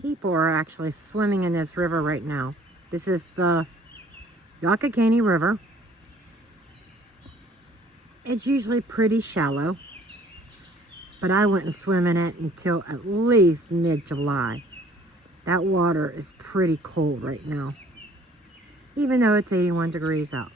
people are actually swimming in this river right now. This is the Youghiogheny River. It's usually pretty shallow, but I wouldn't swim in it until at least mid-July. That water is pretty cold right now, even though it's 81 degrees out.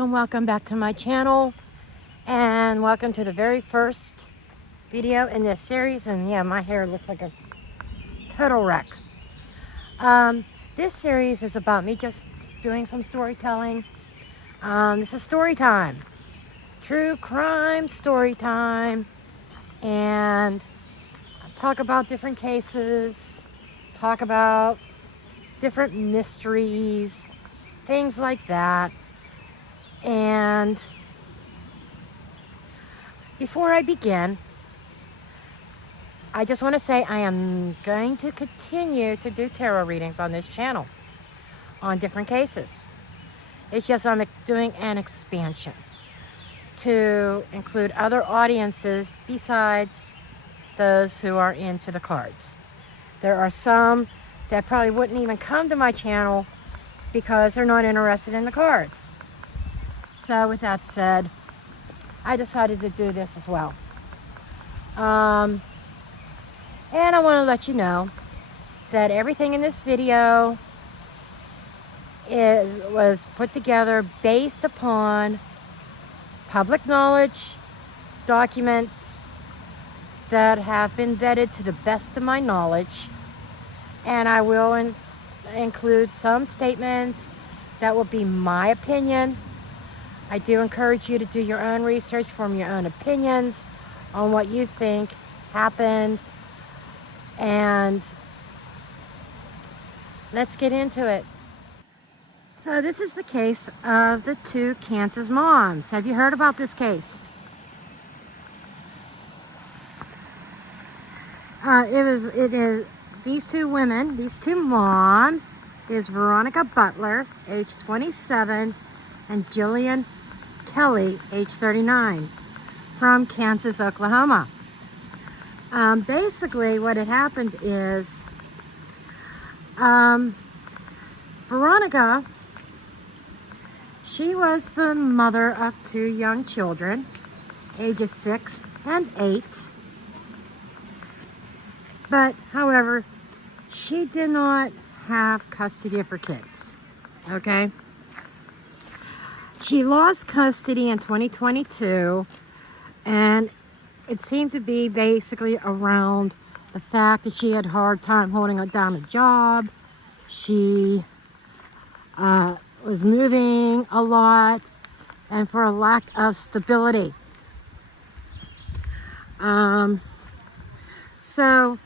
Welcome back to my channel, and welcome to the very first video in this series. And yeah, my hair looks like a total wreck. This series is about me just doing some storytelling. This is story time, true crime story time, and I talk about different cases, talk about different mysteries, things like that. And before I begin, I just want to say I am going to continue to do tarot readings on this channel on different cases. It's just I'm doing an expansion to include other audiences besides those who are into the cards. There are some that probably wouldn't even come to my channel because they're not interested in the cards. So with that said, I decided to do this as well. And I want to let you know that everything in this video was put together based upon public knowledge, documents that have been vetted to the best of my knowledge. And I will include some statements that will be my opinion. I do encourage you to do your own research, form your own opinions on what you think happened. And let's get into it. So this is the case of the two Kansas moms. Have you heard about this case? It is these two women, these two moms, is Veronica Butler, age 27, and Julian Kelle.y, age 39, from Kansas, Oklahoma. Basically, what had happened is Veronica, she was the mother of two young children, ages 6 and 8. But, however, she did not have custody of her kids, okay? She lost custody in 2022, and it seemed to be basically around the fact that she had a hard time holding down a job. She was moving a lot, and for a lack of stability. So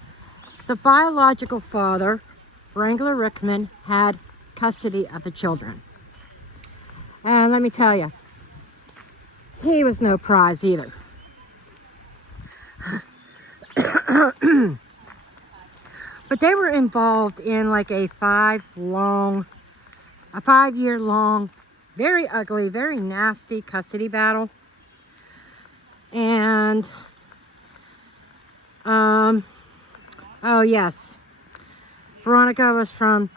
the biological father, Wrangler Rickman, had custody of the children. And let me tell you, he was no prize either. But they were involved in like a 5-year-long, very ugly, very nasty custody battle. And, oh yes, Veronica was from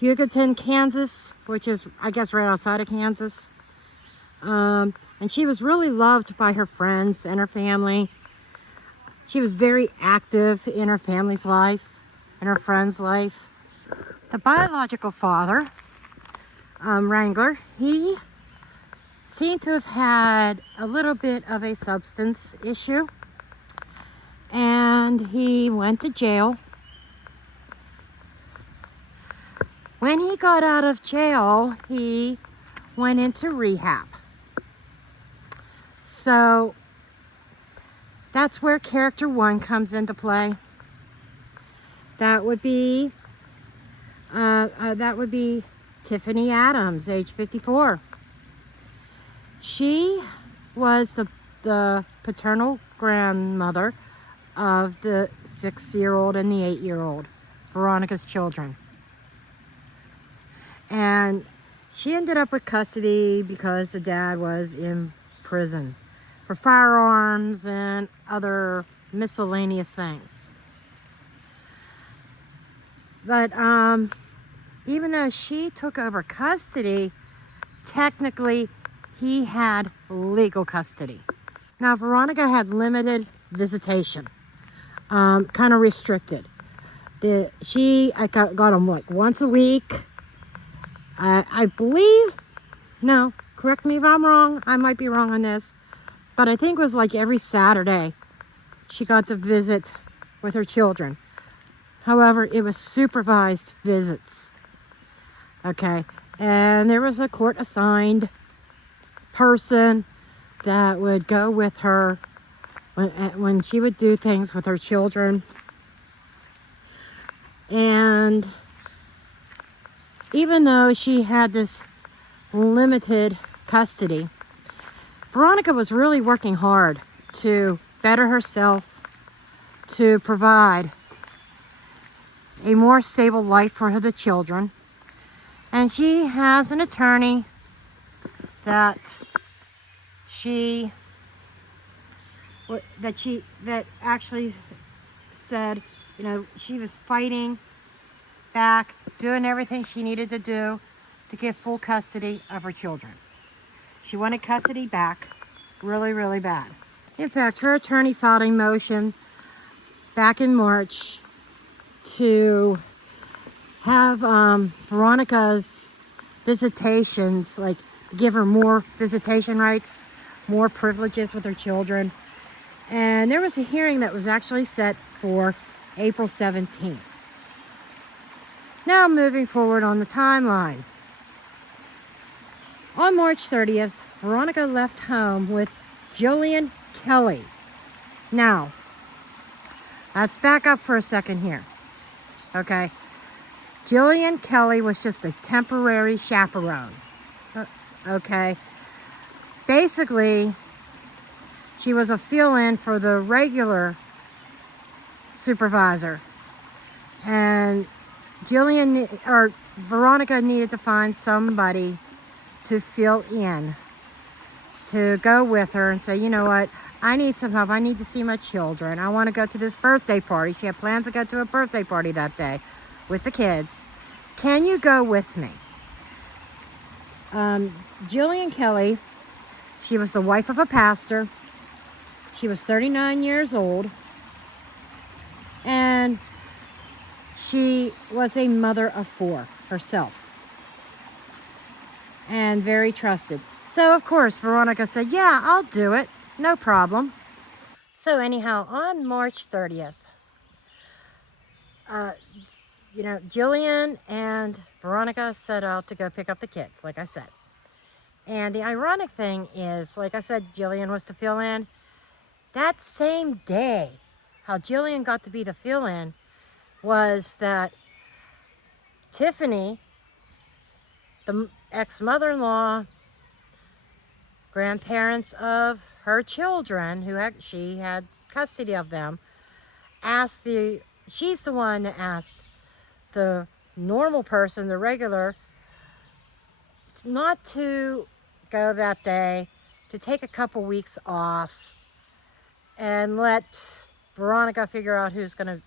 Youghiogheny, Kansas, which is, I guess, right outside of Kansas. And And she was really loved by her friends and her family. She was very active in her family's life and her friends' life. The biological father, Wrangler, he seemed to have had a little bit of a substance issue. And he went to jail. When he got out of jail, he went into rehab. So that's where character 1 comes into play. That would be Tiffany Adams, age 54. She was the paternal grandmother of the 6-year-old and the 8-year-old, Veronica's children. And she ended up with custody because the dad was in prison for firearms and other miscellaneous things. But even though she took over custody, technically he had legal custody. Now Veronica had limited visitation, kind of restricted. I got them like once a week. I believe, no, correct me if I'm wrong, I might be wrong on this, but I think it was like every Saturday she got to visit with her children. However, it was supervised visits, okay? And there was a court-assigned person that would go with her when she would do things with her children. And even though she had this limited custody, Veronica was really working hard to better herself, to provide a more stable life for the children. And she has an attorney that actually said, you know, she was fighting back, doing everything she needed to do to get full custody of her children. She wanted custody back really, really bad. In fact, her attorney filed a motion back in March to have Veronica's visitations, like give her more visitation rights, more privileges with her children. And there was a hearing that was actually set for April 17th. Now moving forward on the timeline. On March 30th, Veronica left home with Julian Kelley. Now, let's back up for a second here. Okay. Julian Kelle.y was just a temporary chaperone. Okay. Basically, she was a fill-in for the regular supervisor. And Veronica needed to find somebody to fill in, to go with her and say, you know what, I need some help. I need to see my children. I want to go to this birthday party. She had plans to go to a birthday party that day with the kids. Can you go with me? Julian Kelle.y, she was the wife of a pastor. She was 39 years old. And she was a mother of 4 herself. And very trusted. So, of course, Veronica said, yeah, I'll do it. No problem. So, anyhow, on March 30th, Julian and Veronica set out to go pick up the kids, like I said. And the ironic thing is, like I said, Julian was to fill in. That same day, how Julian got to be the fill-in was that Tiffany, the ex-mother-in-law, grandparents of her children, she had custody of them, she's the one that asked the normal person, the regular, not to go that day, to take a couple weeks off and let Veronica figure out who's going to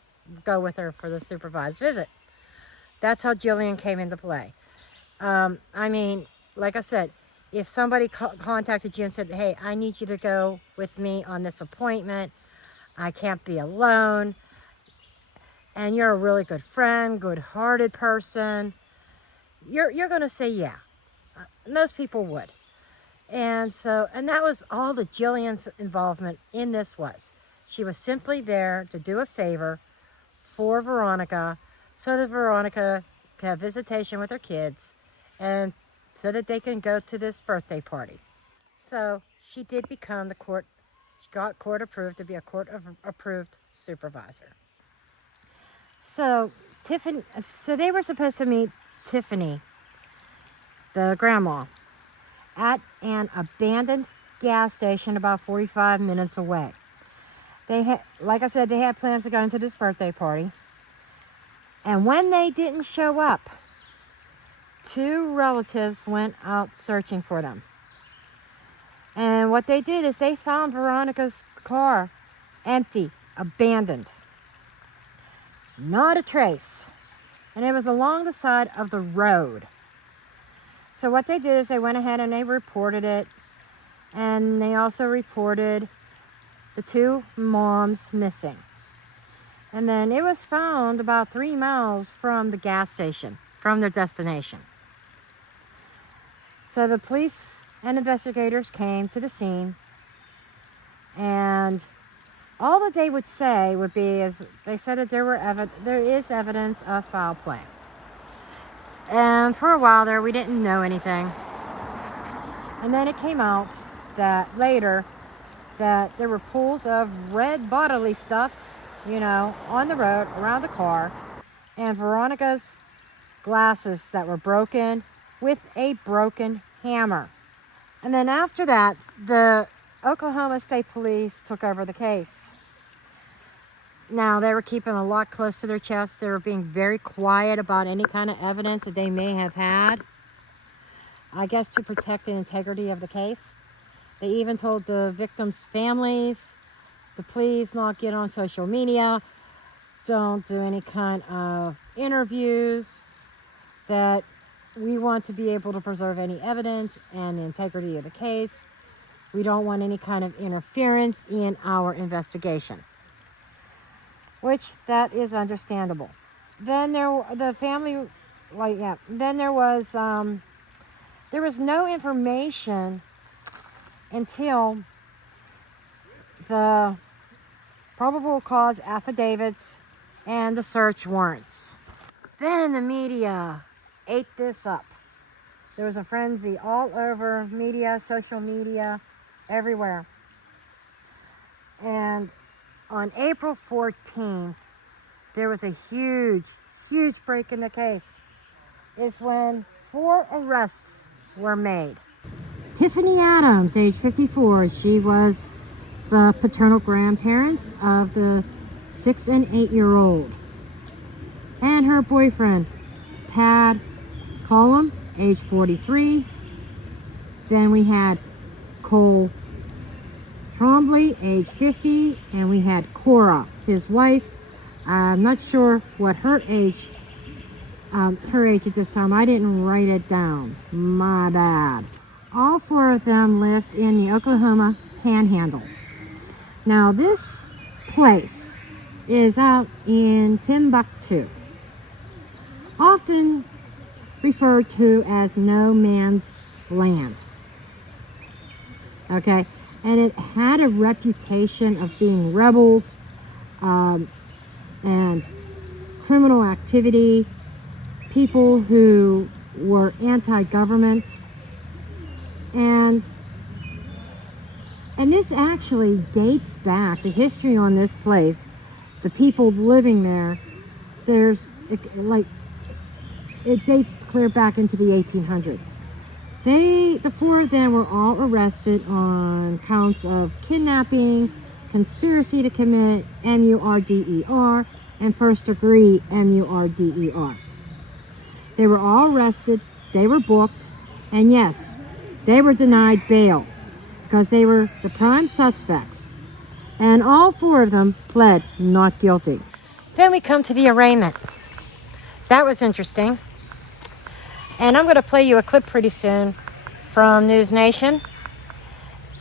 go with her for the supervised visit. That's how Julian came into play. I mean, like I said, if somebody contacted you and said, hey, I need you to go with me on this appointment, I can't be alone, and you're a really good friend, good-hearted person, you're going to say yeah. Most people would. And that was all that Jillian's involvement in this was. She was simply there to do a favor for Veronica so that Veronica can have visitation with her kids and so that they can go to this birthday party. So she did become she got court approved to be a court approved supervisor. So they were supposed to meet Tiffany, the grandma, at an abandoned gas station about 45 minutes away. Like I said, they had plans to go into this birthday party. And when they didn't show up, 2 relatives went out searching for them. And what they did is they found Veronica's car empty, abandoned. Not a trace. And it was along the side of the road. So what they did is they went ahead and they reported it. And they also reported the 2 moms missing. And then it was found about 3 miles from the gas station, from their destination. So the police and investigators came to the scene. And all that they would say would be is they said that there is evidence of foul play. And for a while there, we didn't know anything. And then it came out that later that there were pools of red bodily stuff, on the road around the car, and Veronica's glasses that were broken with a broken hammer. And then after that, the Oklahoma State Police took over the case. Now, they were keeping a lot close to their chest. They were being very quiet about any kind of evidence that they may have had, I guess to protect the integrity of the case. They even told the victims' families to please not get on social media, don't do any kind of interviews, that we want to be able to preserve any evidence and the integrity of the case. We don't want any kind of interference in our investigation, which that is understandable. Then there was no information until the probable cause affidavits and the search warrants. Then the media ate this up. There was a frenzy all over media, social media, everywhere. And on April 14th, there was a huge break in the case. It's when 4 arrests were made. Tiffany Adams, age 54, she was the paternal grandparents of the 6- and 8-year-old. And her boyfriend, Tad Kelle.y, age 43. Then we had Cole Trombley, age 50. And we had Cora, his wife. I'm not sure what her age at this time. I didn't write it down. My bad. All 4 of them lived in the Oklahoma Panhandle. Now, this place is out in Timbuktu, often referred to as no man's land. Okay, and it had a reputation of being rebels and criminal activity, people who were anti-government, and this actually dates back, the history on this place, the people living there, it dates clear back into the 1800s. The 4 of them were all arrested on counts of kidnapping, conspiracy to commit, murder, and first degree murder. They were all arrested, they were booked, and yes, they were denied bail because they were the prime suspects. And all 4 of them pled not guilty. Then we come to the arraignment. That was interesting. And I'm going to play you a clip pretty soon from News Nation,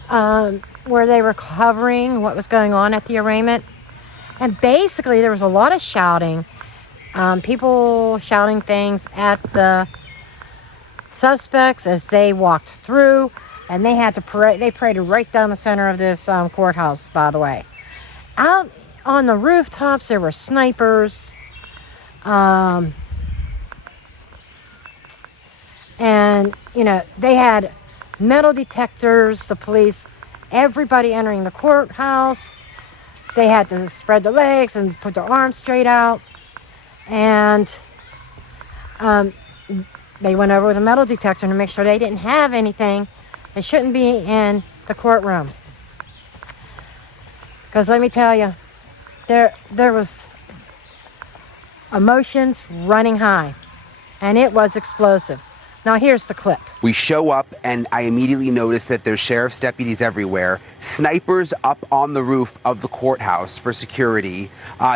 where they were covering what was going on at the arraignment. And basically, there was a lot of shouting, people shouting things at the suspects as they walked through, and they had to parade. They paraded right down the center of this courthouse, by the way. Out on the rooftops, there were snipers, and you know, they had metal detectors. The police, everybody entering the courthouse, they had to spread their legs and put their arms straight out, and they went over with a metal detector to make sure they didn't have anything that shouldn't be in the courtroom. Because let me tell you, there was emotions running high, and it was explosive. Now here's the clip. We show up and I immediately notice that there's sheriff's deputies everywhere, snipers up on the roof of the courthouse for security.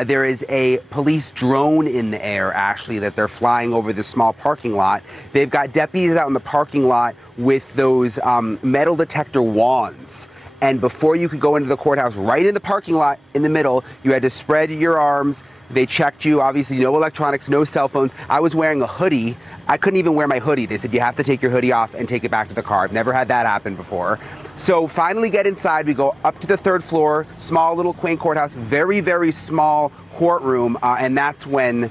There is a police drone in the air, actually, that they're flying over the small parking lot. They've got deputies out in the parking lot with those metal detector wands. And before you could go into the courthouse, right in the parking lot in the middle, you had to spread your arms. They checked you, obviously no electronics, no cell phones. I was wearing a hoodie. I couldn't even wear my hoodie. They said you have to take your hoodie off and take it back to the car. I've never had that happen before. So finally get inside. We go up to the third floor, small little quaint courthouse, very, very small courtroom. And that's when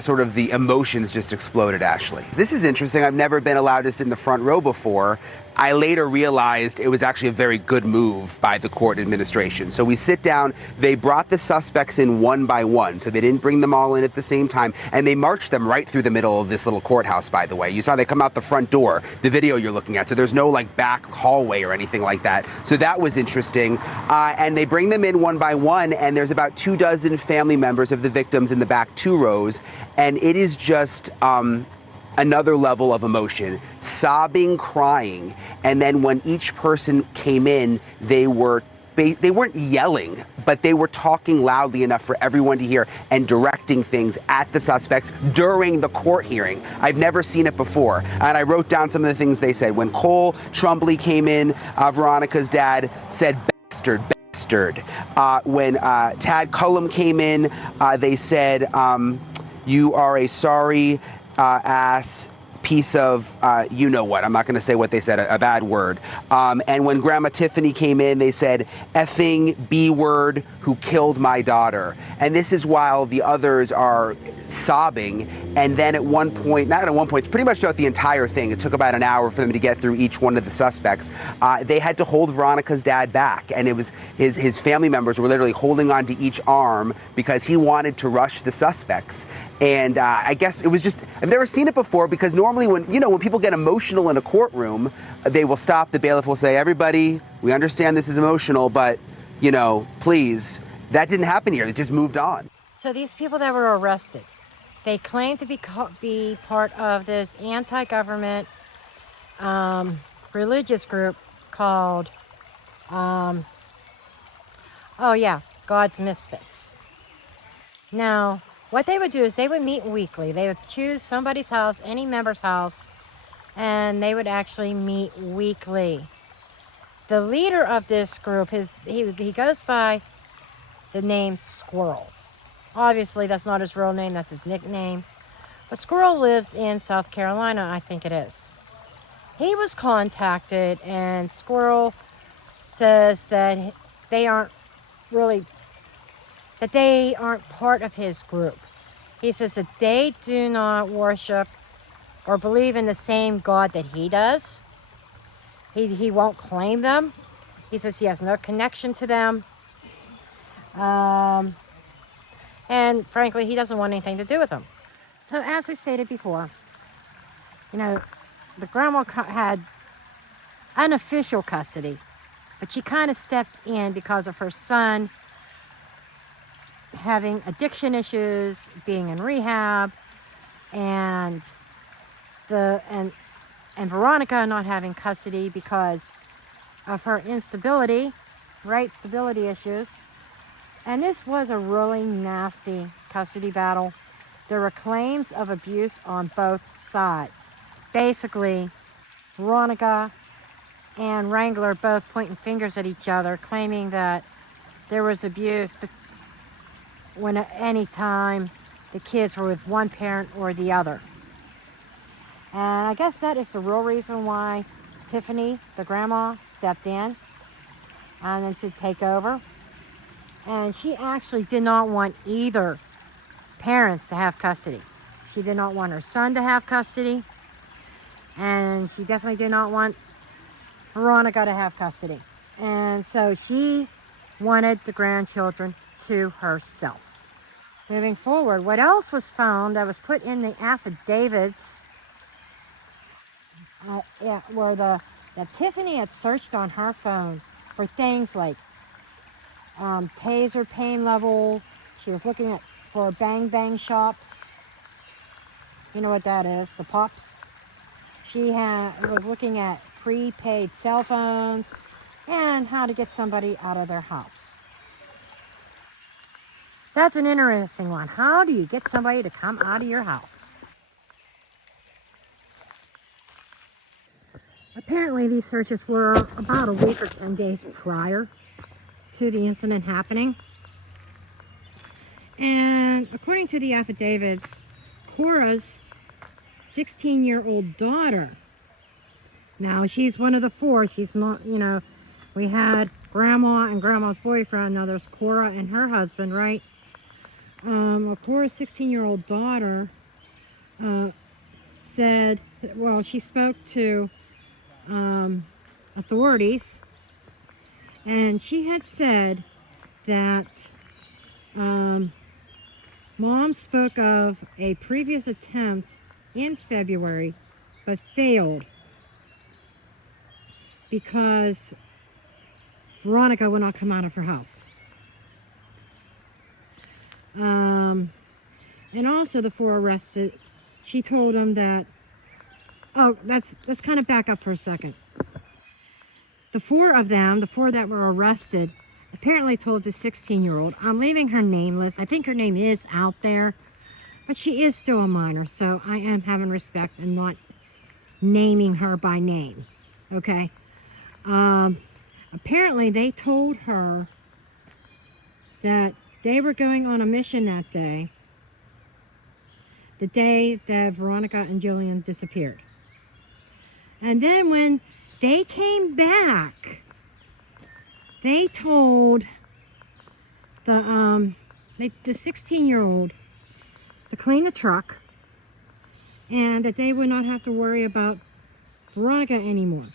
sort of the emotions just exploded, Ashley. This is interesting. I've never been allowed to sit in the front row before. I later realized it was actually a very good move by the court administration. So we sit down, they brought the suspects in one by one, so they didn't bring them all in at the same time, and they marched them right through the middle of this little courthouse, by the way. You saw they come out the front door, the video you're looking at, so there's no like back hallway or anything like that. So that was interesting. And they bring them in one by one, and there's about 24 family members of the victims in the back 2 rows, and it is just another level of emotion, sobbing, crying. And then when each person came in, they weren't yelling, but they were talking loudly enough for everyone to hear and directing things at the suspects during the court hearing. I've never seen it before. And I wrote down some of the things they said. When Cole Trumbley came in, Veronica's dad said, "Bastard, bastard." When Tad Cullum came in, they said, "You are a sorry ass piece of you know what." I'm not going to say what they said, a bad word. And when Grandma Tiffany came in, they said, "Effing B-word who killed my daughter." And this is while the others are sobbing. And then at one point, not at one point, it's pretty much throughout the entire thing, it took about an hour for them to get through each one of the suspects. They had to hold Veronica's dad back. And it was his family members were literally holding on to each arm because he wanted to rush the suspects. And I guess it was just, I've never seen it before, because normally when people get emotional in a courtroom, they will stop. The bailiff will say, "Everybody, we understand this is emotional, but, please." That didn't happen here. It just moved on. So these people that were arrested, they claim to be part of this anti-government religious group called, God's Misfits. Now, what they would do is they would meet weekly. They would choose somebody's house, any member's house, and they would actually meet weekly. The leader of this group, he goes by the name Squirrel. Obviously, that's not his real name, that's his nickname. But Squirrel lives in South Carolina, I think it is. He was contacted, and Squirrel says that they aren't part of his group. He says that they do not worship or believe in the same God that he does. He won't claim them. He says he has no connection to them. And frankly, he doesn't want anything to do with them. So as we stated before, the grandma had unofficial custody, but she kind of stepped in because of her son having addiction issues, being in rehab, and Veronica not having custody because of her stability issues. And this was a really nasty custody battle. There were claims of abuse on both sides. Basically, Veronica and Wrangler both pointing fingers at each other, claiming that there was abuse, but when at any time the kids were with one parent or the other. And I guess that is the real reason why Tiffany, the grandma, stepped in and then to take over. And she actually did not want either parents to have custody. She did not want her son to have custody, and she definitely did not want Veronica to have custody. And so she wanted the grandchildren to herself. Moving forward, what else was found that was put in the affidavits were that Tiffany had searched on her phone for things like taser pain level. She was looking for bang bang shops. You know what that is, the pops. She was looking at prepaid cell phones and how to get somebody out of their house. That's an interesting one. How do you get somebody to come out of your house? Apparently these searches were about a week or 10 days prior to the incident happening. And according to the affidavits, Cora's 16-year-old daughter, now she's one of the four, she's not, we had grandma and grandma's boyfriend, now there's Cora and her husband, right? Cora's 16-year-old daughter said, well, she spoke to authorities, and she had said that Mom spoke of a previous attempt in February, but failed because Veronica would not come out of her house. And also the four arrested, she told them that, let's kind of back up for a second. The four of them, the four that were arrested, apparently told the 16-year-old, I'm leaving her nameless. I think her name is out there, but she is still a minor, so I am having respect and not naming her by name, okay? Apparently they told her that they were going on a mission that day, the day that Veronica and Julian disappeared. And then when they came back, they told the 16-year-old to clean the truck and that they would not have to worry about Veronica anymore.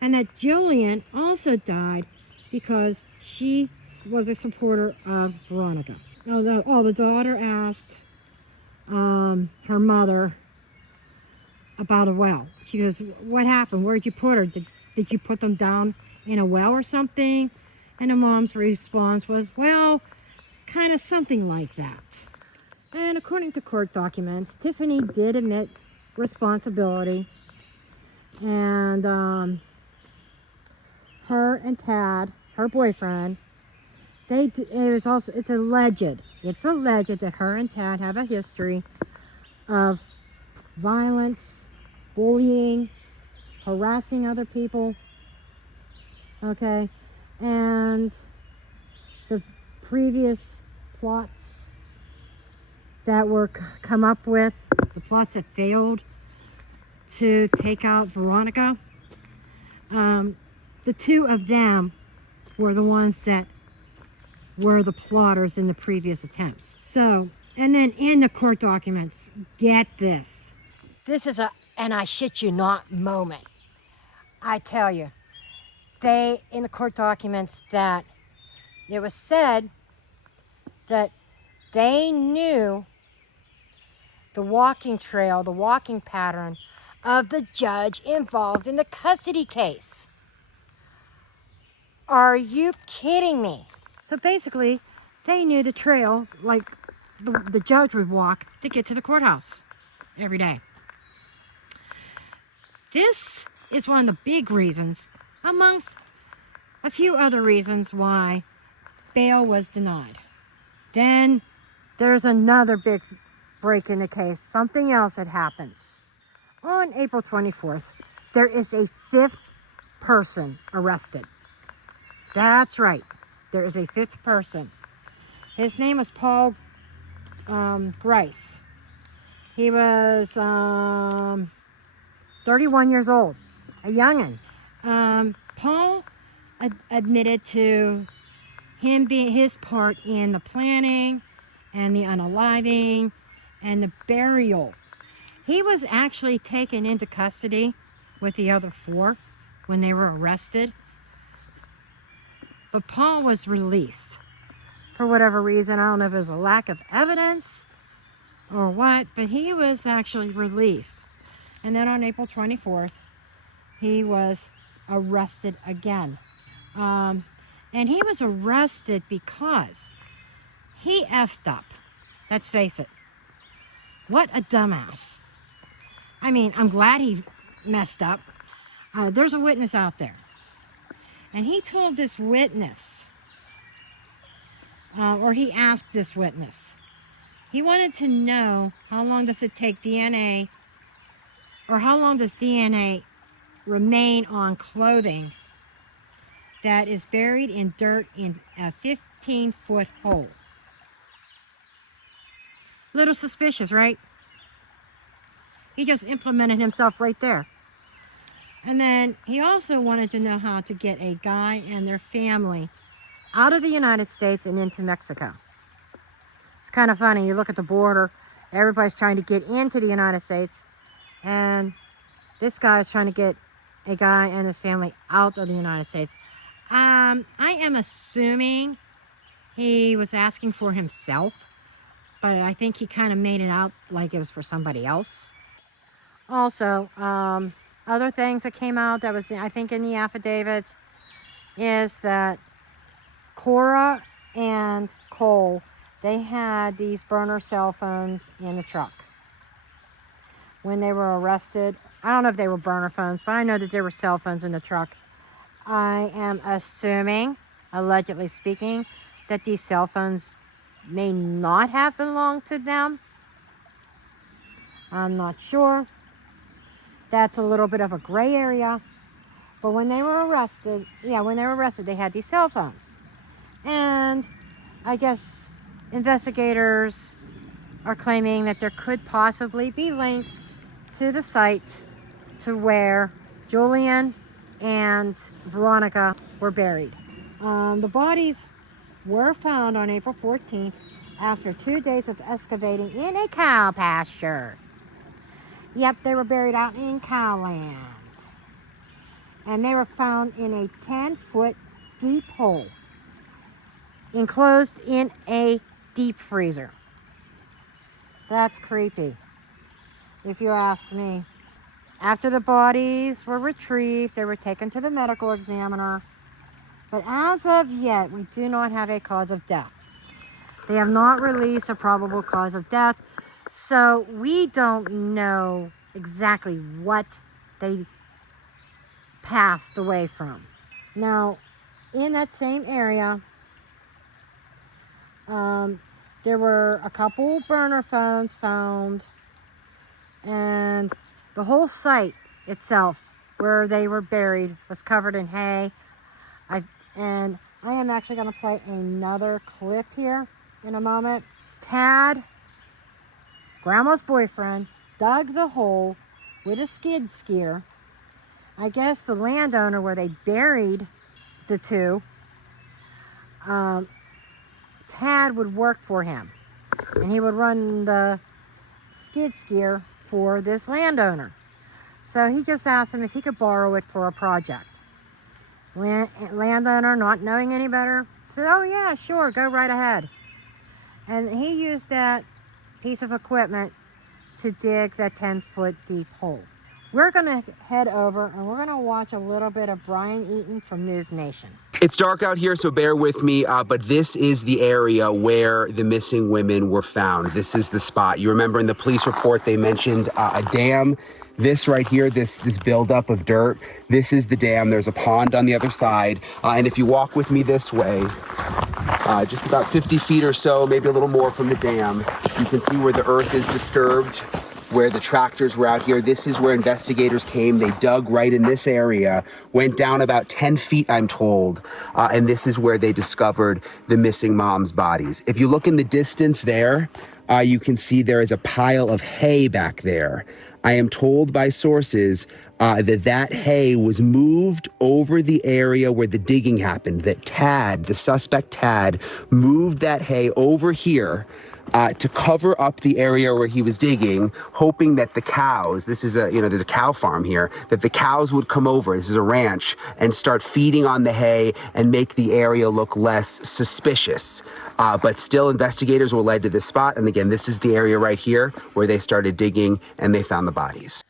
And that Julian also died because she was a supporter of Veronica. The daughter asked her mother about a well. She goes, what happened? Where'd you put her? Did you put them down in a well or something? And the mom's response was, well, kind of something like that. And according to court documents, Tiffany did admit responsibility. And her and Tad, her boyfriend, it's alleged that her and Tad have a history of violence, bullying, harassing other people, okay? And the previous plots that were come up with, the plots that failed to take out Veronica, the two of them were the ones that were the plotters in the previous attempts. So, and then in the court documents, get this. This is and I shit you not moment. I tell you, in the court documents, that it was said that they knew the walking trail, the walking pattern of the judge involved in the custody case. Are you kidding me? So basically, they knew the trail like the judge would walk to get to the courthouse every day. This is one of the big reasons, amongst a few other reasons, why bail was denied. Then there's another big break in the case. Something else that happens. On April 24th, there is a fifth person arrested. That's right. There is a 5th person. His name was Paul Grice. He was 31 years old, a youngin'. Paul admitted to him being his part in the planning and the unaliving and the burial. He was actually taken into custody with the other 4 when they were arrested. But Paul was released for whatever reason. I don't know if it was a lack of evidence or what, but he was actually released. And then on April 24th, he was arrested again. And he was arrested because he effed up. Let's face it. What a dumbass. I mean, I'm glad he messed up. There's a witness out there. And he told this witness, or he asked this witness, he wanted to know how long does it take DNA, or how long does DNA remain on clothing that is buried in dirt in a 15-foot hole. Little suspicious, right? He just implemented himself right there. And then he also wanted to know how to get a guy and their family out of the United States and into Mexico. It's kind of funny. You look at the border, everybody's trying to get into the United States, and this guy is trying to get a guy and his family out of the United States. I am assuming he was asking for himself, but I think he kind of made it out like it was for somebody else. Also, other things that came out that was, I think, in the affidavits is that Cora and Cole, they had these burner cell phones in the truck when they were arrested. I don't know if they were burner phones, but I know that there were cell phones in the truck. I am assuming, allegedly speaking, that these cell phones may not have belonged to them. I'm not sure. That's a little bit of a gray area. But when they were arrested, they had these cell phones. And I guess investigators are claiming that there could possibly be links to the site to where Julian and Veronica were buried. The bodies were found on April 14th after 2 days of excavating in a cow pasture. Yep, they were buried out in cowland. And they were found in a 10-foot deep hole, enclosed in a deep freezer. That's creepy, if you ask me. After the bodies were retrieved, they were taken to the medical examiner. But as of yet, we do not have a cause of death. They have not released a probable cause of death, so we don't know exactly what they passed away from. Now, in that same area, there were a couple burner phones found, and the whole site itself where they were buried was covered in hay. I am actually going to play another clip here in a moment. Tad, Grandma's boyfriend, dug the hole with a skid steer. I guess the landowner where they buried the two, Tad would work for him, and he would run the skid steer for this landowner. So he just asked him if he could borrow it for a project. Landowner, not knowing any better, said, "Oh yeah, sure, go right ahead." And he used that piece of equipment to dig that 10-foot deep hole. We're going to head over and we're going to watch a little bit of Brian Eaton from News Nation. It's dark out here, so bear with me, but this is the area where the missing women were found. This is the spot. You remember in the police report they mentioned a dam. This right here, this buildup of dirt, this is the dam. There's a pond on the other side, and if you walk with me this way, just about 50 feet or so, maybe a little more from the dam, you can see where the earth is disturbed. where the tractors were out here. This is where investigators came. They dug right in this area, went down about 10 feet, I'm told, and this is where they discovered the missing mom's bodies. If you look in the distance there, you can see there is a pile of hay back there. I am told by sources that hay was moved over the area where the digging happened, that Tad, the suspect Tad, moved that hay over here to cover up the area where he was digging, hoping that the cows, this is there's a cow farm here, that the cows would come over, this is a ranch, and start feeding on the hay and make the area look less suspicious. But still, investigators were led to this spot. And again, this is the area right here where they started digging and they found the bodies.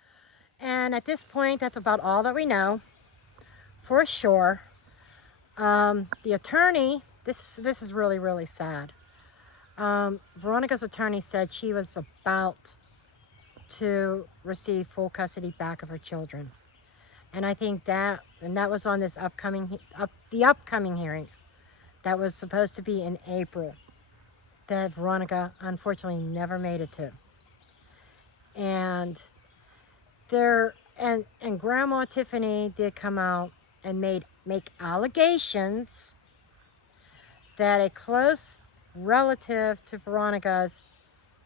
And at this point, that's about all that we know for sure. The attorney, this is really, really sad. Veronica's attorney said she was about to receive full custody back of her children. And I think that was on this upcoming hearing that was supposed to be in April, that Veronica unfortunately never made it to. And Grandma Tiffany did come out and make allegations that a close relative to Veronica's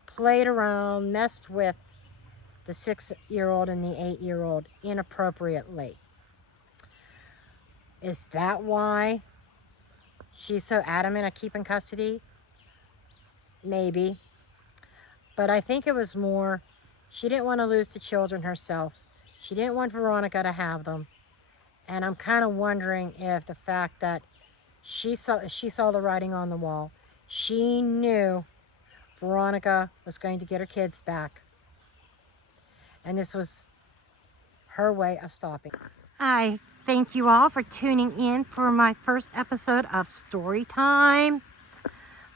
played around, messed with the 6-year-old and the 8-year-old inappropriately. Is that why she's so adamant at keeping custody? Maybe. But I think it was more, she didn't want to lose the children herself. She didn't want Veronica to have them. And I'm kind of wondering if the fact that she saw the writing on the wall, she knew Veronica was going to get her kids back. And this was her way of stopping. I thank you all for tuning in for my first episode of Story Time.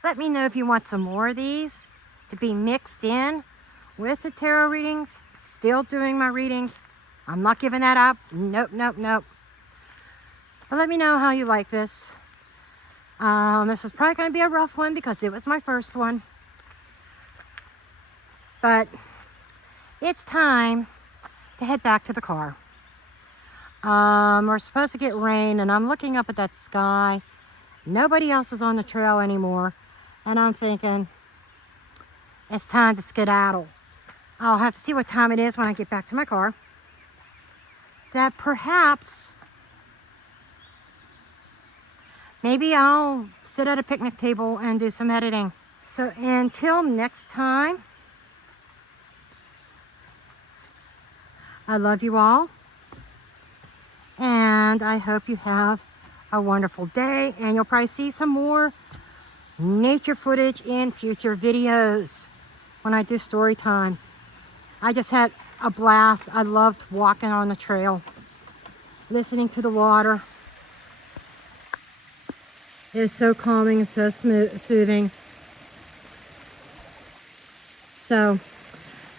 Let me know if you want some more of these to be mixed in with the tarot readings. Still doing my readings. I'm not giving that up. Nope. But let me know how you like this. This is probably going to be a rough one because it was my first one. But it's time to head back to the car. We're supposed to get rain, and I'm looking up at that sky. Nobody else is on the trail anymore. And I'm thinking, it's time to skedaddle. I'll have to see what time it is when I get back to my car. That perhaps maybe I'll sit at a picnic table and do some editing. So until next time, I love you all. And I hope you have a wonderful day. And you'll probably see some more nature footage in future videos when I do story time. I just had a blast. I loved walking on the trail, listening to the water. It is so calming and so soothing. So,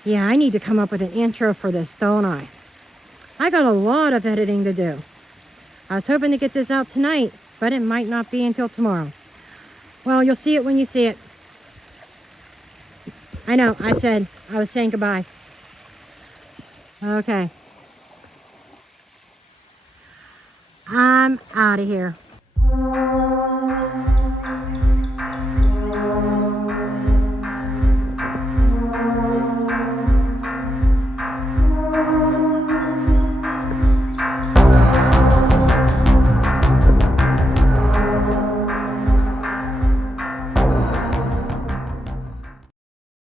yeah, I need to come up with an intro for this, don't I? I got a lot of editing to do. I was hoping to get this out tonight, but it might not be until tomorrow. Well, you'll see it when you see it. I know, I was saying goodbye. Okay. I'm out of here.